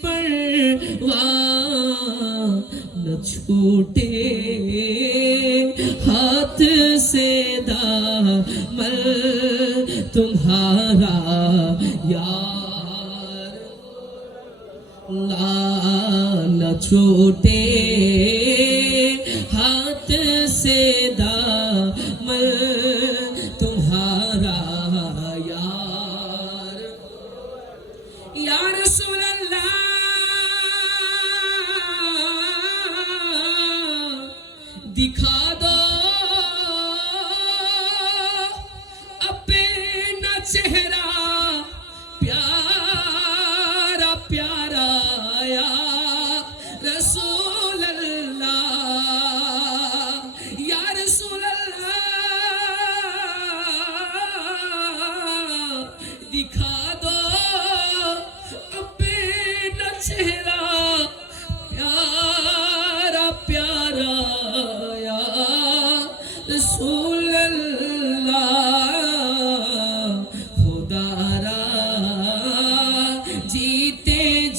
پر نہ چھوٹے ہاتھ سے دامل تمہارا یار لا نہ چھوٹے दिखा दो अपना चेहरा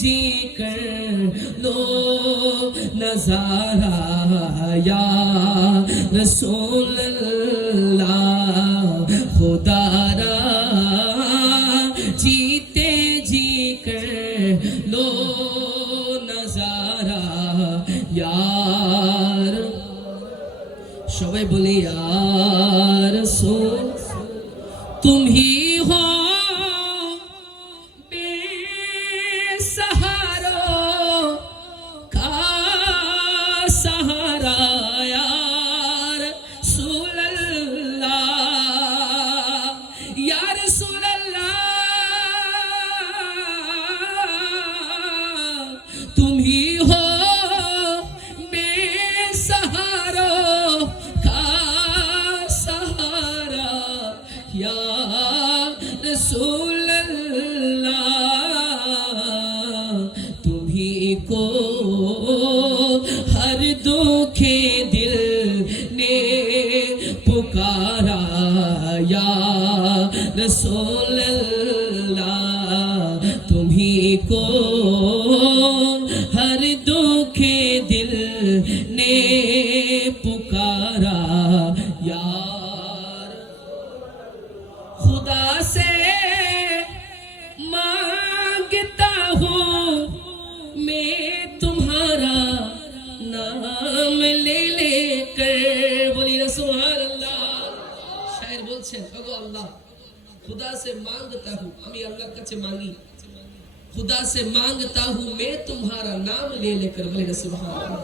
जी लो नजारा या रसूल खुदारा जीते जी कर लो नजारा यार शबे बोले यार सो तुम ही हो रसूल अल्लाह तुम्ही को हर दुखे दिल ने पुकारा या रसूल अल्लाह तुम्ही को हर दुखे दिल ने पुकारा বলছেন, ওগো আল্লাহ, খুদা সে মাংতা হু আমি আল্লাহর কাছে মাগি। খুদা সে মাংতা হু মে তোমারা নাম লে লেকর বলে সুবহানাল্লাহ।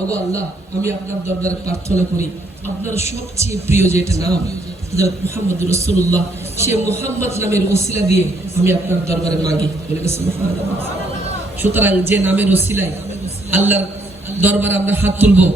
ওগো আল্লাহ, আমি আপনার দরবারে প্রার্থনা করি, আপনার সবচেয়ে প্রিয় যেটা নাম, হযরত মুহাম্মদ রাসূলুল্লাহ, সে মুহাম্মদ নামের ওসিলা দিয়ে আমি আপনার দরবারে মাগি, বলে সুবহানাল্লাহ। সুতরাং যে নামের ওসিলায় আল্লাহর দরবারে আমরা হাত তুলবো।